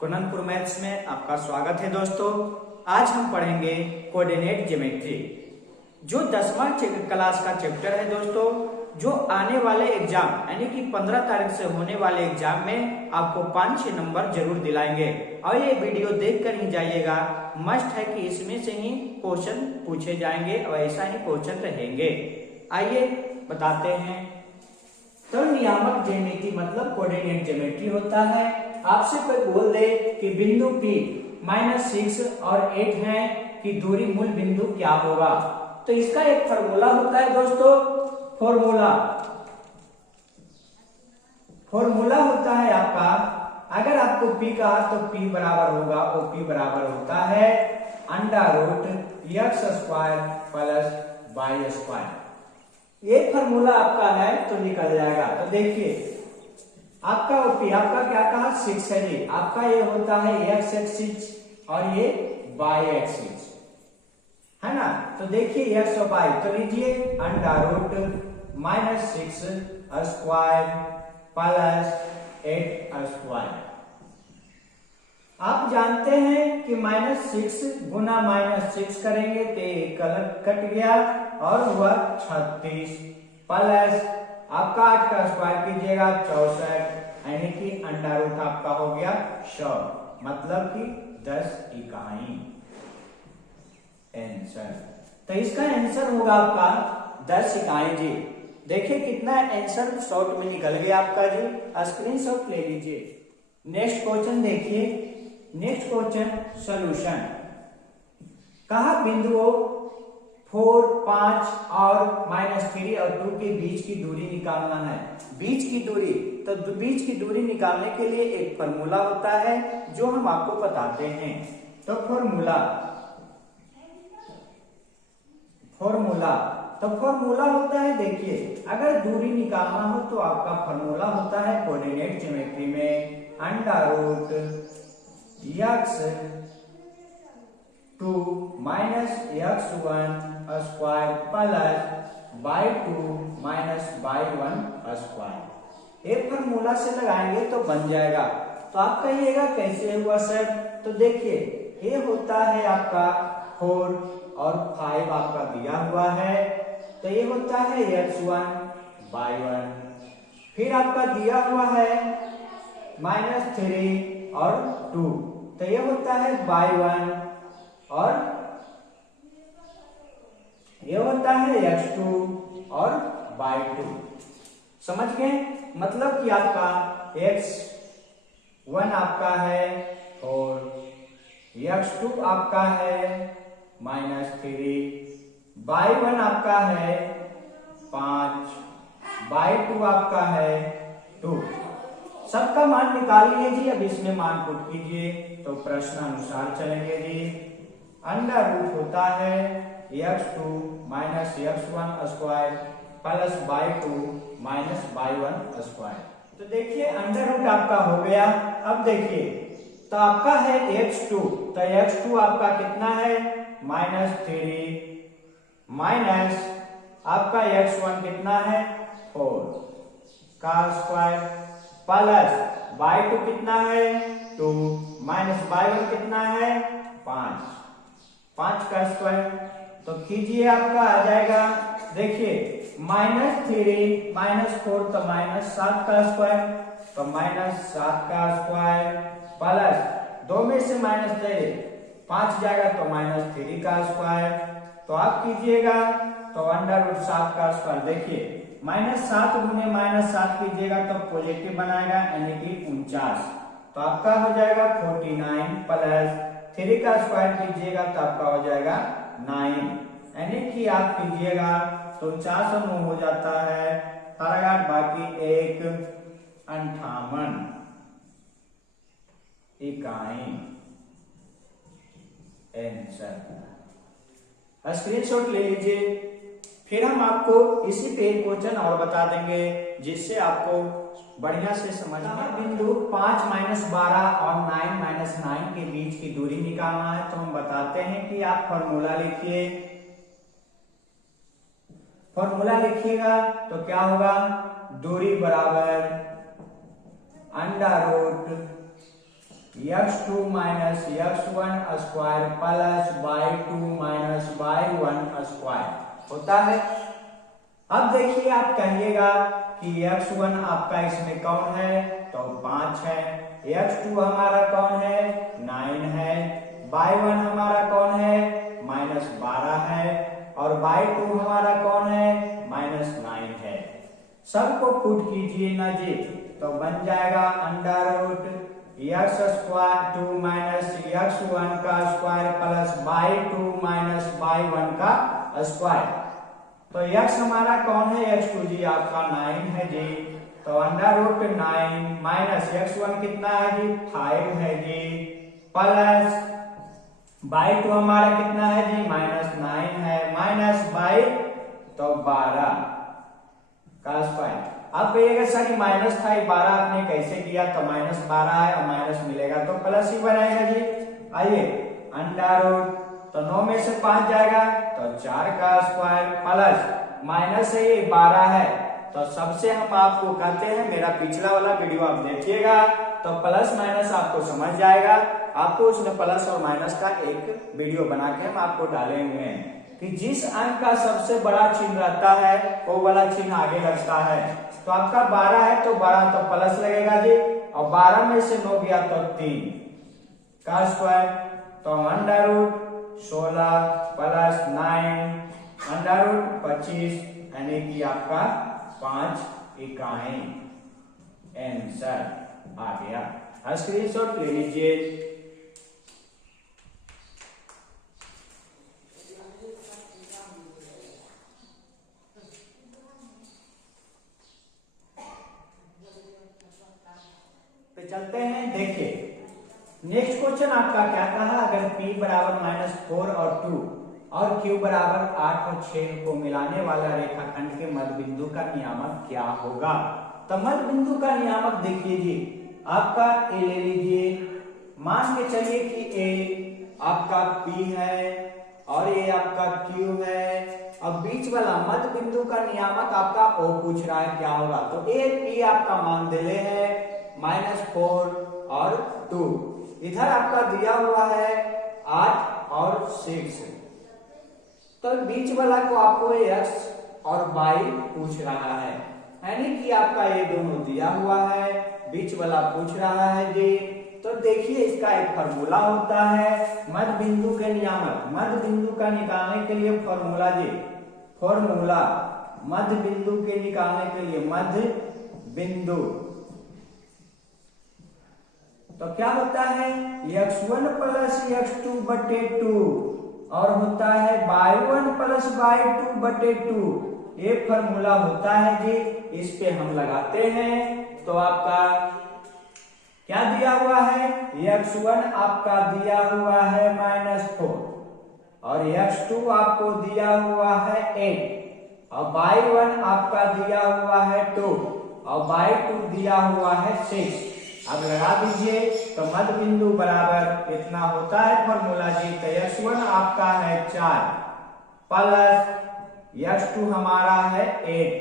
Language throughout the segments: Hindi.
कुननपुर मैथ्स में आपका स्वागत है दोस्तों। आज हम पढ़ेंगे कोऑर्डिनेट ज्योमेट्री, जो 10वां क्लास का चैप्टर है दोस्तों, जो आने वाले एग्जाम यानी कि 15 तारीख से होने वाले एग्जाम में आपको 5-6 नंबर जरूर दिलाएंगे। और ये वीडियो देखकर ही जाइएगा, मस्ट है कि इसमें से ही क्वेश्चन पूछे जाएंगे और ऐसा ही क्वेश्चन रहेंगे। आइए बताते हैं। तो नियामक ज्यामिति मतलब कोऑर्डिनेट ज्योमेट्री होता है। आपसे कोई बोल दे कि बिंदु P -6 और 8 है कि दूरी मूल बिंदु क्या होगा, तो इसका एक फॉर्मूला होता है दोस्तों। फॉर्मूला होता है आपका, अगर आपको P का तो P बराबर होगा, OP बराबर होता है √x² + y²। ये फॉर्मूला आपका है तो निकल जाएगा। तो देखिए आपका OP आपका क्या कहा 6 है जी, आपका ये होता है x एक्सिस और ये y एक्सिस है ना। तो देखिए x और y, तो लीजिए √-6² + 8²। आप जानते हैं कि -6 गुना -6 करेंगे तो एक कट गया और हुआ 36 प्लस आपका 8 का स्क्वायर कीजिएगा 64, यानी कि √ आपका हो गया 100, मतलब कि 10 इकाई आंसर। तो इसका आंसर होगा आपका 10 इकाई जी। देखिए कितना आंसर शॉर्ट में निकल गया आपका जी, स्क्रीनशॉट ले लीजिए। नेक्स्ट क्वेश्चन देखिए। Next question solution. कहा बिंदुओं 4, 5 और -3 और 2 के बीच की दूरी निकालना है। बीच की दूरी, तो बीच की दूरी निकालने के लिए एक फॉर्मूला होता है जो हम आपको बताते हैं। तो फॉर्मूला होता है, देखिए अगर दूरी निकालना हो तो आपका फॉर्मूला होता है कोऑर्डिनेट ज्योमेट्री में √x2 - x1² + y2 - y1²। एक फॉर्मूला से लगाएंगे तो बन जाएगा। तो आप कहिएगा कैसे हुआ सर, तो देखिए ये होता है आपका 4 और 5 आपका दिया हुआ है, तो ये होता है x1 y1। फिर आपका दिया हुआ है -3 और 2, तो ये होता है y1 और ये होता है x2 और y2। समझ गए? मतलब कि आपका x1 आपका है 4, x2 आपका है -3, y1 आपका है 5, y2 आपका है 2। सबका मान निकाल लिए जी। अब इसमें मान पुट कीजिए तो प्रश्न अनुसार चलेंगे जी। √ होता है x2 - x1² + y2 - y1²। तो देखिए √ आपका हो गया। अब देखिए तो आपका है x2, तो x2 आपका कितना है -3 माइनस आपका x1 कितना है 4 का स्क्वायर प्लस y2 कितना है 2 माइनस y1 कितना है 5 का स्क्वायर। तो कीजिए आपका आ जाएगा, देखिए -3 -4 तो -7 का स्क्वायर, तो -7 का स्क्वायर प्लस 2 में से माइनस 5 जाएगा तो -3 का स्क्वायर। तो आप कीजिएगा तो √7 का स्क्वायर। देखिए -7 गुने -7 कीजिएगा तो पॉजिटिव बनाएगा, यानी कि 49। तो आपका हो जाएगा 49 प्लस 3 का स्क्वायर कीजिएगा तो आपका हो जाएगा 9, यानी कि आप कीजिएगा तो 49 और 9 हो जाता है 18, बाकी 1 58 इकाई आंसर। स्क्रीनशॉट ले लीजिए। फिर हम आपको इसी पे एक क्वेश्चन और बता देंगे जिससे आपको बढ़िया से समझना है। बिंदु 5 - 12 और 9 - 9 के बीच की दूरी निकालना है। तो हम बताते हैं कि आप फॉर्मूला लिखिए। फॉर्मूला लिखिएगा तो क्या होगा, दूरी बराबर √ x2 minus x1 square plus y2 minus y1 square होता है। अब देखिए आप कहिएगा कि x1 आपका इसमें कौन है, तो 5 है, x2 हमारा कौन है, 9 है, y1 हमारा कौन है, -12 है, और y2 हमारा कौन है, -9 है। सबको पुट कीजिए ना जी, तो बन जाएगा √x² माइनस x1 का square plus y2 minus y1 का स्क्वायर। तो x हमारा कौन है, x2 जी आपका 9 है जी, तो √9 माइनस x1 कितना है जी, 5 है जी, प्लस y2 हमारा कितना है जी, -9 है, माइनस y तो 12 का स्क्वायर। अब कहिएगा सर माइनस था, 12 आपने कैसे किया, तो -12 है और माइनस मिलेगा तो प्लस ही बनाएगा जी। आइए √ तो 9 में से 5 जाएगा तो 4 का स्क्वायर प्लस माइनस है, ये 12 है, तो सबसे हम आपको कहते हैं, मेरा पिछला वाला वीडियो आप देखिएगा तो प्लस माइनस आपको समझ जाएगा। आपको उसने प्लस और माइनस का एक वीडियो बना के हम आपको डाले हुए हैं कि जिस अंक का सबसे बड़ा चिन्ह रहता है वो वाला चिन्ह आगे लगता है। तो आपका 12 है तो 12 तो प्लस लगेगा जी, और 12 में से 9 गया तो 3 का स्क्वायर, तो √16 प्लस 9 √25 यानी कि आपका 5 इकाई आंसर आ गया। स्क्रीनशॉट ले लीजिए। तो चलते हैं, देखिए नेक्स्ट क्वेश्चन आपका क्या कहा, अगर p बराबर -4 और 2 और q बराबर 8 और 6 को मिलाने वाला रेखाखंड के मध्य बिंदु का नियामक क्या होगा। तो मध्य बिंदु का नियामक देखिए जी, आपका a ले लीजिए, मान के चलिए कि a आपका p है और ये आपका q है, अब बीच वाला मध्य बिंदु का नियामक आपका o पूछ रहा है क्या होगा। तो a p आपका मान दिले है -4 और 2, इधर आपका दिया हुआ है 8 और 6, तो बीच वाला को आपको x और y पूछ रहा है, यानी कि आपका ये दोनों दिया हुआ है, बीच वाला पूछ रहा है जी। तो देखिए इसका एक फॉर्मूला होता है मध्य बिंदु के नियामक, मध्य बिंदु का निकालने के लिए फॉर्मूला जी, फॉर्मूला मध्य बिंदु के निकालने के लिए, मध्य बिंदु तो क्या होता है, x1 प्लस x2 बटे 2 और होता है y1 प्लस y2 बटे 2, ये फॉर्मूला होता है जी। इस पे हम लगाते हैं तो आपका क्या दिया हुआ है, x1 आपका दिया हुआ है -4 और x2 आपको दिया हुआ है 8 और y1 आपका दिया हुआ है 2 और y2 दिया हुआ है 6। अब लगा दीजिए तो मध्य बिंदु बराबर इतना होता है फॉर्मूला जी। तो x1 आपका है 4 प्लस x2 हमारा है 8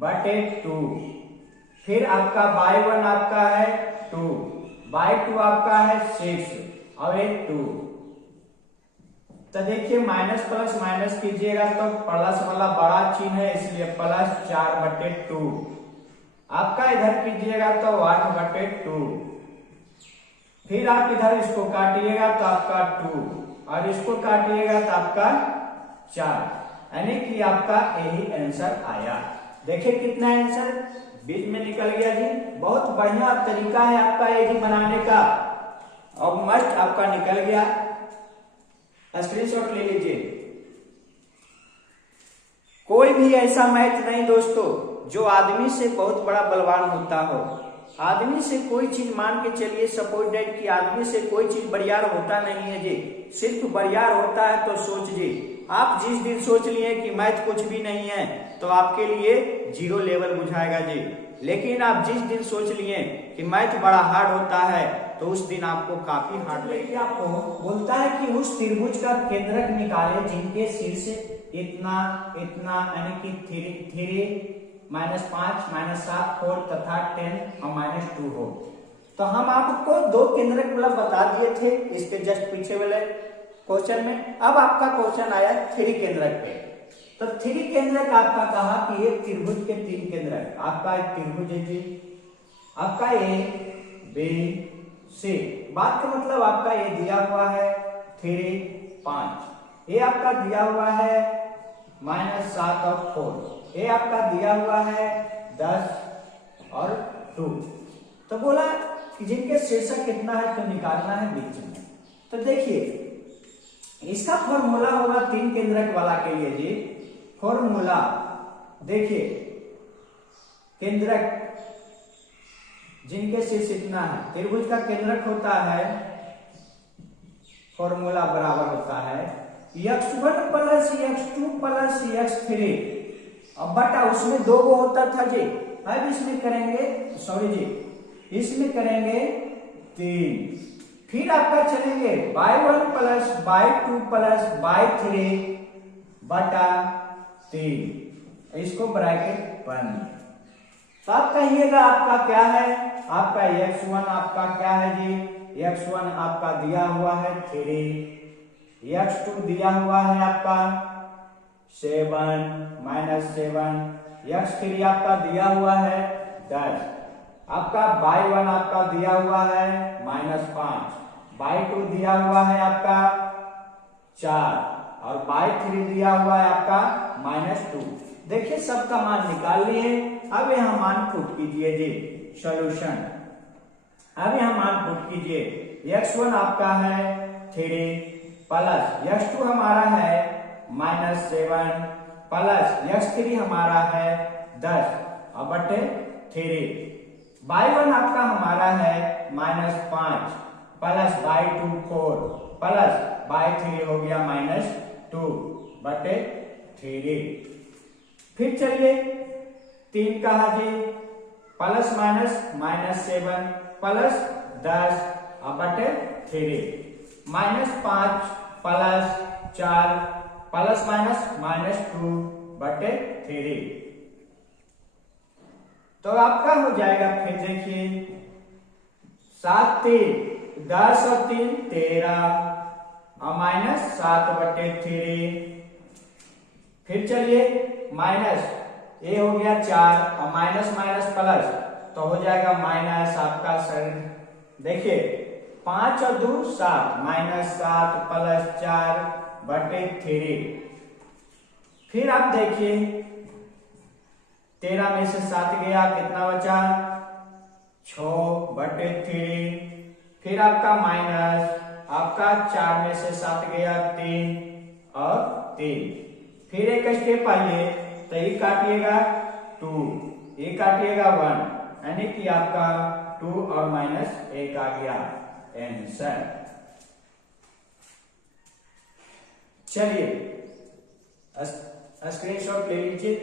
बटे 2, फिर आपका y1 आपका है 2, y2 आपका है 6 और 2। तो देखिए माइनस प्लस माइनस कीजिएगा तो प्लस वाला बड़ा चिन्ह है, इसलिए +4 बटे 2, आपका इधर कीजिएगा तो 8 बटे 2, फिर आप इधर इसको काटिएगा तो आपका 2 और इसको काटिएगा तो आपका 4, यानी कि आपका यही आंसर आया। देखिए कितना आंसर बीच में निकल गया जी। बहुत बढ़िया तरीका है आपका यही बनाने का, और मस्त आपका निकल गया। स्क्रीनशॉट ले लीजिए। कोई भी ऐसा मैथ नहीं दोस्तों जो आदमी से बहुत बड़ा बलवान होता हो। आदमी से कोई चीज मान के चलिए, सपोज दैट कि आदमी से कोई चीज बरियार होता नहीं है जी, सिर्फ बरियार होता है तो सोच जी। आप जिस दिन सोच लिए कि मैथ कुछ भी नहीं है तो आपके लिए 0 लेवल बुझाएगा जी, लेकिन आप जिस दिन सोच लिए कि मैथ बड़ा हार्ड होता है तो उस दिन आपको काफी हार्ड लगेगा। आपको बोलता है कि उस त्रिभुज का केंद्रक निकाले जिनके शीर्ष इतना इतना यानी कि 3 -5 -7 4 तथा 10 और -2 हो। तो हम आपको दो केंद्रक मतलब बता दिए थे इसके जस्ट पीछे वाले क्वेश्चन में। अब आपका क्वेश्चन आया 3 केंद्रक पे। तो 3 केंद्रक आपका कहा कि एक त्रिभुज के 3 केंद्रक। आपका एक त्रिभुज है जी, आपका ए बी सी। बात का मतलब आपका ये दिया हुआ है 3 5, ये आपका दिया हुआ है -7 और 4, ये आपका दिया हुआ है 10 और 2। तो बोला कि जिनके शीर्षक कितना है तो निकालना है बीच में। तो देखिए इसका फॉर्मूला होगा 3 केंद्रक वाला के लिए जी। फॉर्मूला देखिए, केंद्रक जिनके शीर्ष इतना है, त्रिभुज का केंद्रक होता है, फॉर्मूला बराबर होता है x1 + x2 + x3। अब बटा उसमें 2 गो होता था जी, अब इसमें करेंगे, सॉरी जी, इसमें करेंगे 3। फिर आपका चलेंगे y1 + y2 + y3 बटा 3, इसको ब्रैकेट बंद। तो आप कहिएगा आपका क्या है, आपका x1 आपका क्या है जी, x1 आपका दिया हुआ है 3, x2 दिया हुआ है आपका 7 -7, x3 आपका दिया हुआ है 10, आपका y1 आपका दिया हुआ है -5, y2 दिया हुआ है आपका 4 और y3 दिया हुआ है आपका -2। देखिए सबका मान निकाल लिए। अब यहां मान पुट कीजिए जी, सॉल्यूशन। अब यहां मान पुट कीजिए, x1 आपका है 3 प्लस x2 हमारा है -7 प्लस x3 हमारा है 10 और बटे 3। y1 आपका हमारा है -5 प्लस y2 4 प्लस y3 हो गया -2 बटे 3। फिर चलिए 3 कहा जी, प्लस माइनस -7 प्लस 10 और बटे 3, -5 प्लस 4 प्लस -2 बटे 3। तो आपका हो जाएगा, फिर देखिए 7 3 10 और 3 13 और -7 बटे 3। फिर चलिए माइनस, ये हो गया 4 और माइनस माइनस प्लस, तो हो जाएगा माइनस आपका सर। देखिए 5 और 2 7, -7 प्लस 4 बटे 3। फिर आप देखिए 13 में से 7 गया, कितना बचा 6 बटे 3। फिर आपका माइनस, आपका 4 में से 7 गया 3 और 3। फिर एक स्टेप आइए, तो ये काटिएगा 2, ये काटिएगा 1, यानी कि आपका 2 और -1 आ गया आंसर। चलिए स्क्रीनशॉट ले लीजिए।